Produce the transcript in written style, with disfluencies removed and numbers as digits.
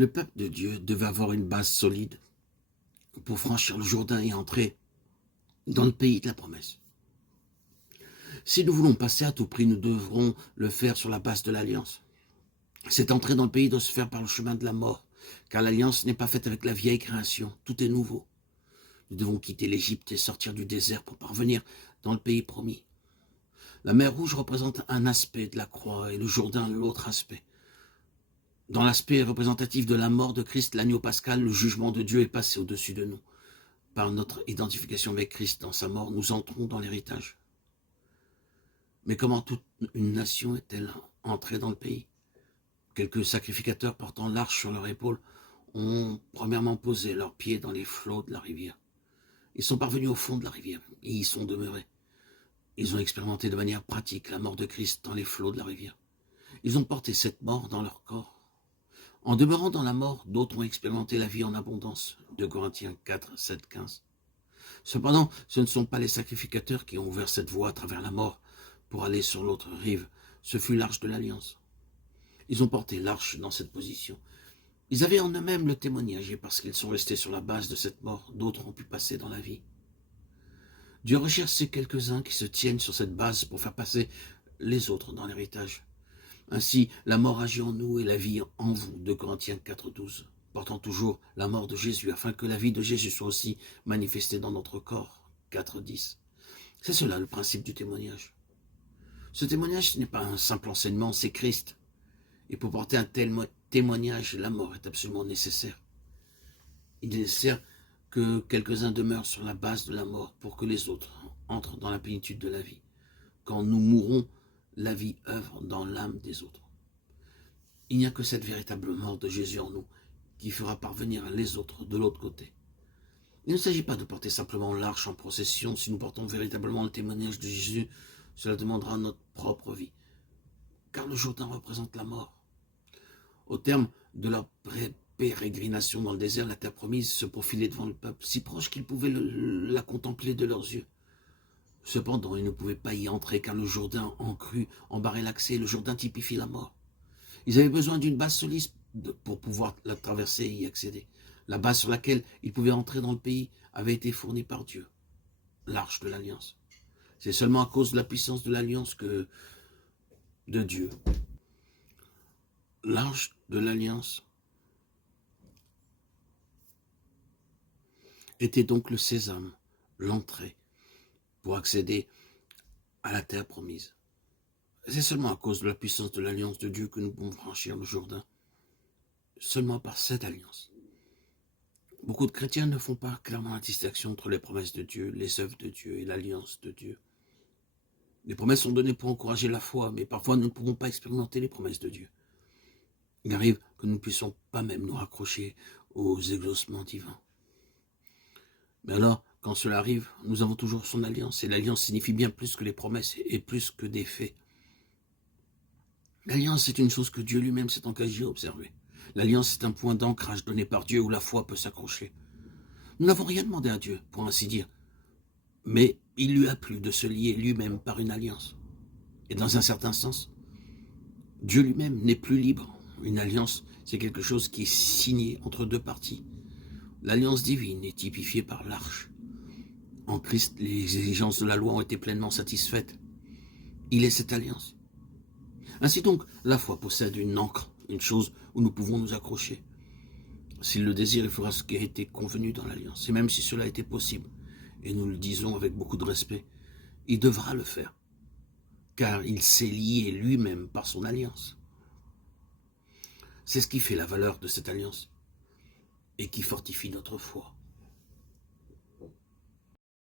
Le peuple de Dieu devait avoir une base solide pour franchir le Jourdain et entrer dans le pays de la promesse. Si nous voulons passer à tout prix, nous devrons le faire sur la base de l'alliance. Cette entrée dans le pays doit se faire par le chemin de la mort, car l'alliance n'est pas faite avec la vieille création, tout est nouveau. Nous devons quitter l'Égypte et sortir du désert pour parvenir dans le pays promis. La mer Rouge représente un aspect de la croix et le Jourdain l'autre aspect. Dans l'aspect représentatif de la mort de Christ, l'agneau pascal, le jugement de Dieu est passé au-dessus de nous. Par notre identification avec Christ dans sa mort, nous entrons dans l'héritage. Mais comment toute une nation est-elle entrée dans le pays? Quelques sacrificateurs portant l'arche sur leur épaule ont premièrement posé leurs pieds dans les flots de la rivière. Ils sont parvenus au fond de la rivière et y sont demeurés. Ils ont expérimenté de manière pratique la mort de Christ dans les flots de la rivière. Ils ont porté cette mort dans leur corps. En demeurant dans la mort, d'autres ont expérimenté la vie en abondance. 2 Corinthiens 4, 7, 15. Cependant, ce ne sont pas les sacrificateurs qui ont ouvert cette voie à travers la mort pour aller sur l'autre rive. Ce fut l'arche de l'Alliance. Ils ont porté l'arche dans cette position. Ils avaient en eux-mêmes le témoignage et parce qu'ils sont restés sur la base de cette mort, d'autres ont pu passer dans la vie. Dieu recherche ces quelques-uns qui se tiennent sur cette base pour faire passer les autres dans l'héritage. Ainsi, la mort agit en nous et la vie en vous, 2 Corinthiens 4, 12, portant toujours la mort de Jésus, afin que la vie de Jésus soit aussi manifestée dans notre corps, 4, 10. C'est cela le principe du témoignage. Ce témoignage, ce n'est pas un simple enseignement, c'est Christ. Et pour porter un tel témoignage, la mort est absolument nécessaire. Il est nécessaire que quelques-uns demeurent sur la base de la mort pour que les autres entrent dans la plénitude de la vie. Quand nous mourrons, la vie œuvre dans l'âme des autres. Il n'y a que cette véritable mort de Jésus en nous qui fera parvenir les autres de l'autre côté. Il ne s'agit pas de porter simplement l'arche en procession. Si nous portons véritablement le témoignage de Jésus, cela demandera notre propre vie. Car le Jourdain représente la mort. Au terme de leur pérégrination dans le désert, la terre promise se profilait devant le peuple, si proche qu'ils pouvaient la contempler de leurs yeux. Cependant, ils ne pouvaient pas y entrer car le Jourdain en crue embarrait l'accès et le Jourdain typifie la mort. Ils avaient besoin d'une base solide pour pouvoir la traverser et y accéder. La base sur laquelle ils pouvaient entrer dans le pays avait été fournie par Dieu, l'arche de l'Alliance. C'est seulement à cause de la puissance de l'Alliance de Dieu. L'arche de l'Alliance était donc le sésame, l'entrée, pour accéder à la terre promise. C'est seulement à cause de la puissance de l'alliance de Dieu que nous pouvons franchir le Jourdain. Seulement par cette alliance. Beaucoup de chrétiens ne font pas clairement la distinction entre les promesses de Dieu, les œuvres de Dieu et l'alliance de Dieu. Les promesses sont données pour encourager la foi, mais parfois nous ne pouvons pas expérimenter les promesses de Dieu. Il arrive que nous ne puissions pas même nous raccrocher aux exaucements divins. Mais alors, quand cela arrive, nous avons toujours son alliance, et l'alliance signifie bien plus que les promesses et plus que des faits. L'alliance, c'est une chose que Dieu lui-même s'est engagé à observer. L'alliance, c'est un point d'ancrage donné par Dieu où la foi peut s'accrocher. Nous n'avons rien demandé à Dieu, pour ainsi dire, mais il lui a plu de se lier lui-même par une alliance. Et dans un certain sens, Dieu lui-même n'est plus libre. Une alliance, c'est quelque chose qui est signé entre deux parties. L'alliance divine est typifiée par l'arche. En Christ, les exigences de la loi ont été pleinement satisfaites. Il est cette alliance. Ainsi donc, la foi possède une ancre, une chose où nous pouvons nous accrocher. S'il le désire, il fera ce qui a été convenu dans l'alliance. Et même si cela a été possible, et nous le disons avec beaucoup de respect, il devra le faire, car il s'est lié lui-même par son alliance. C'est ce qui fait la valeur de cette alliance et qui fortifie notre foi.